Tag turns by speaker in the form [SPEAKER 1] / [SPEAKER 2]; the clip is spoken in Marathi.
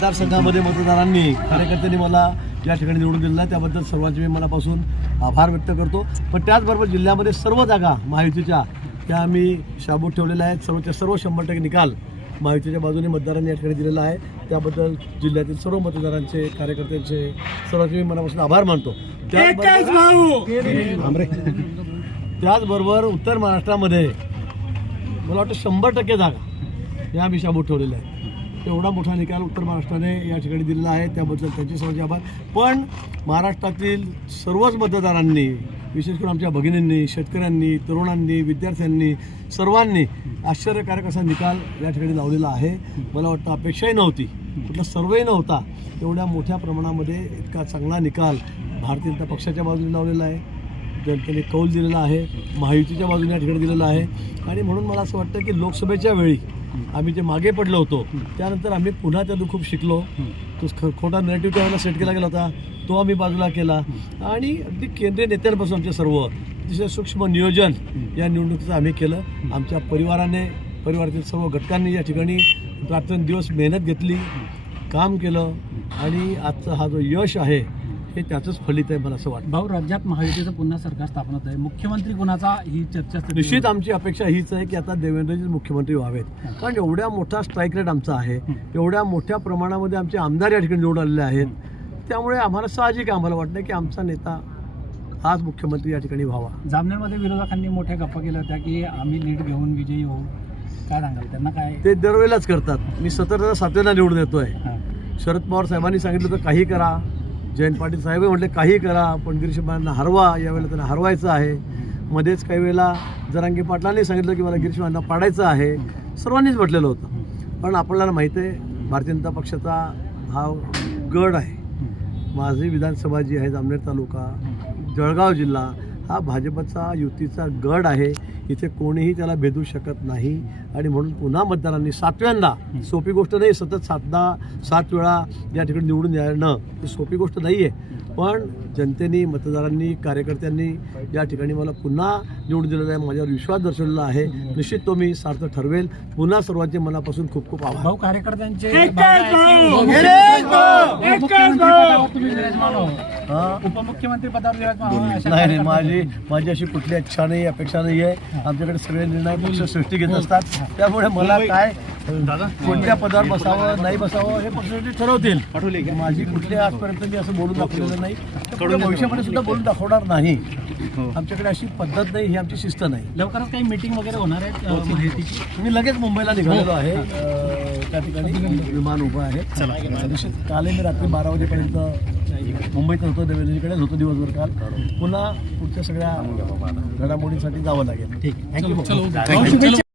[SPEAKER 1] मतदारसंघामध्ये मतदारांनी कार्यकर्त्यांनी मला या ठिकाणी निवडून दिलेलं आहे. त्याबद्दल सर्वांचे मी मनापासून आभार व्यक्त करतो. पण त्याचबरोबर जिल्ह्यामध्ये सर्व जागा महायुतीच्या त्या आम्ही शाबूत ठेवलेल्या आहेत. सर्वच्या सर्व शंभर टक्के निकाल महायुतीच्या बाजूने मतदारांनी या ठिकाणी दिलेला आहे. त्याबद्दल जिल्ह्यातील सर्व मतदारांचे कार्यकर्त्यांचे सर्वांचे मी मनापासून आभार मानतो. त्याचबरोबर त्याचबरोबर उत्तर महाराष्ट्रामध्ये मला वाटतं शंभर टक्के जागा या आम्ही शाबूत ठेवलेल्या आहेत. एवढा मोठा निकाल उत्तर महाराष्ट्राने या ठिकाणी दिलेला आहे. त्याबद्दल त्यांचे सर्वांचे आभार. पण महाराष्ट्रातील सर्वच मतदारांनी विशेष करून आमच्या भगिनींनी शेतकऱ्यांनी तरुणांनी विद्यार्थ्यांनी सर्वांनी आश्चर्यकारक असा निकाल या ठिकाणी लावलेला आहे. मला वाटतं अपेक्षाही नव्हती. कुठला सर्वेही नव्हता. एवढ्या मोठ्या प्रमाणामध्ये इतका चांगला निकाल भारतीय जनता पक्षाच्या बाजूने लावलेला आहे. जनतेने कौल दिलेला आहे. महायुतीच्या बाजूने या ठिकाणी दिलेला आहे. आणि म्हणून मला असं वाटतं की लोकसभेच्या वेळी आम्ही जे मागे पडलो होतो त्यानंतर आम्ही पुन्हा त्यातून खूप शिकलो. तो खोटा नरेटिव्ह त्यावेळेला सेट केला गेला होता तो आम्ही बाजूला केला. आणि अगदी केंद्रीय नेत्यांपासून आमचे सर्व अतिशय सूक्ष्म नियोजन या निवडणुकीचं आम्ही केलं. आमच्या परिवाराने परिवारातील सर्व घटकांनी या ठिकाणी रात्रंदिवस मेहनत घेतली काम केलं. आणि आजचा हा जो यश आहे हे त्याचंच फलित आहे मला असं वाटतं.
[SPEAKER 2] भाऊ राज्यात महायुतीचं पुन्हा सरकार स्थापन होत आहे. मुख्यमंत्री कुणाचा ही चर्चा.
[SPEAKER 1] निश्चित आमची अपेक्षा हीच आहे की आता देवेंद्रजी मुख्यमंत्री व्हावेत. कारण एवढ्या मोठा स्ट्राईक रेट आमचा आहे. एवढ्या मोठ्या प्रमाणामध्ये आमचे आमदार या ठिकाणी निवडून आलेले आहेत. त्यामुळे आम्हाला साहजिक आम्हाला वाटतं की आमचा नेता हाच मुख्यमंत्री या ठिकाणी व्हावा.
[SPEAKER 2] जामनेरमध्ये विरोधकांनी मोठ्या गप्पा केल्या होत्या की आम्ही लीड घेऊन विजयी होऊ. काय सांगाल? त्यांना काय?
[SPEAKER 1] ते दरवेळेलाच करतात. मी सतत सातव्यांदा निवडून येतोय. शरद पवार साहेबांनी सांगितलं होतं काही करा. जयंत पाटील साहेब म्हटले काही करा पण गिरीशबाईंना हरवा. यावेळेला त्यांना हरवायचं आहे. मध्येच काही वेळेला जरांगी पाटलांनी सांगितलं की मला गिरीशबांना पाडायचं आहे. सर्वांनीच म्हटलेलं होतं. पण आपल्याला माहिती आहे भारतीय जनता पक्षाचा हा गड आहे. माझी विधानसभा जी आहे जामनेर तालुका जळगाव जिल्हा हा भाजपचा युतीचा गड आहे. इथे कोणीही त्याला भेदू शकत नाही. आणि म्हणून पुन्हा मतदारांनी सातव्यांदा सोपी गोष्ट नाही सतत सातदा सात वेळा या ठिकाणी निवडून येणं ही सोपी गोष्ट नाही आहे पण जनतेने मतदारांनी कार्यकर्त्यांनी या ठिकाणी मला पुन्हा निवडून दिलेला आहे माझ्यावर विश्वास दर्शवलेला आहे. निश्चित तो मी सार्थ ठरवेल. पुन्हा सर्वांचे मनापासून खूप खूप आभार.
[SPEAKER 2] भाऊ कार्यकर्त्यांचे उपमुख्यमंत्री पदावर विराजमान हो
[SPEAKER 1] हा?
[SPEAKER 2] हो अशा
[SPEAKER 1] नाही माझी माझी अशी कुठली इच्छा नाही अपेक्षा नाही आहे. आमच्याकडे सगळे निर्णय पक्ष सृष्टी घेत असतात. त्यामुळे मला काय कोणत्या पदावर बसावं नाही बसावं हे पक्ष ठरवतील. माझी कुठली आजपर्यंत मी असं बोलून दाखवलेलं नाही. पुढे भविष्यामध्ये सुद्धा बोलून दाखवणार नाही. आमच्याकडे अशी पद्धत नाही ही आमची शिस्त नाही.
[SPEAKER 2] लवकरच काही मीटिंग वगैरे होणार आहे अ, माहितीची?
[SPEAKER 1] मी लगेच मुंबईला निघालेलो आहे. अं, त्या ठिकाणी विमान उभं आहे. निश्चित कालही मी रात्री बारा वाजेपर्यंत मुंबईत होतो देवेंद्रजीकडेच होतो दिवसभर काल. पुन्हा पुढच्या सगळ्या घडामोडींसाठी जावं लागेल.
[SPEAKER 2] ठीक. थँक्यू